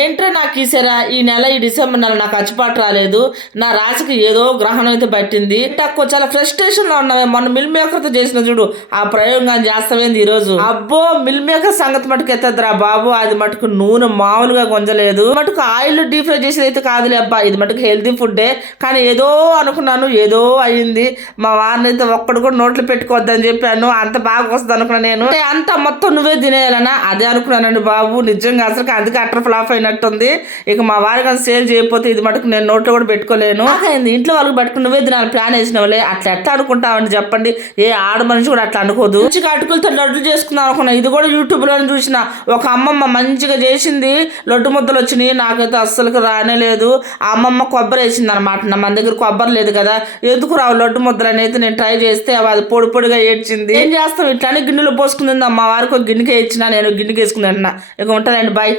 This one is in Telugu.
ఏంట్రా నాకు ఈసారి ఈ నెల ఈ డిసెంబర్ నెల నాకు అచ్చుపాటు రాలేదు. నా రాశికి ఏదో గ్రహణం అయితే పట్టింది. నాకు చాలా ఫ్రస్ట్రేషన్ లో ఉన్నావే. మొన్న మిల్ మేకర్ తో చేసిన చూడు ఆ ప్రయోగం చేస్తావేంది ఈ రోజు. అబ్బో మిల్ మేకర్ సంగతి మటుకు ఎత్తద్దురా బాబు. అది మటుకు నూనె మామూలుగా గుంజలేదు. మటుకు ఆయిల్ డీప్ ఫ్రై చేసేది అయితే కాదులే అబ్బా. ఇది మటుకు హెల్తీ ఫుడ్డే. కానీ ఏదో అనుకున్నాను, ఏదో అయ్యింది. మా వారిని అయితే ఒక్కడు కూడా నోట్లు పెట్టుకోవద్దని చెప్పాను. అంత బాగా వస్తుంది అనుకున్నాను నేను. అంత మొత్తం నువ్వే తినేయాలనా అదే అనుకున్నానండి బాబు. నిజంగా అసలు అందుకే అటర్ ఫ్లాప్ అయినట్టుంది. ఇక మా వారికి అది సేల్ చేయకపోతే ఇది మటుకు నేను నోట్లో కూడా పెట్టుకోలేను. ఇంట్లో వాళ్ళకి పట్టుకుని నువ్వే తినాలి ప్లాన్ వేసిన వాళ్ళే. అట్లా ఎట్లా అనుకుంటామని చెప్పండి. ఏ ఆడ మనిషి కూడా అట్లా అనుకోదు. మంచిగా అటుకులతో లడ్డు చేసుకుందాం అనుకున్నా. ఇది కూడా యూట్యూబ్ లో చూసిన ఒక అమ్మమ్మ మంచిగా చేసింది. లడ్డు ముద్దలు వచ్చినాయి. నాకైతే అస్సలు రానే లేదు. ఆ అమ్మమ్మ కొబ్బరి వేసింది అనమాట. మన దగ్గర కొబ్బరి లేదు కదా, ఎందుకు రావు లడ్డు ముద్దలు అనేది నేను ట్రై చేస్తే అది పొడి పొడిగా ఏడ్చింది. ఏం చేస్తాం, ఇట్లానే గిన్నెలో పోసుకుంది. మా వారికి ఒక గిన్నెకే ఇచ్చిన, నేను గిన్నెకి వేసుకుని అంటున్నా. ఇక ఉంటుందండి, బాయ్.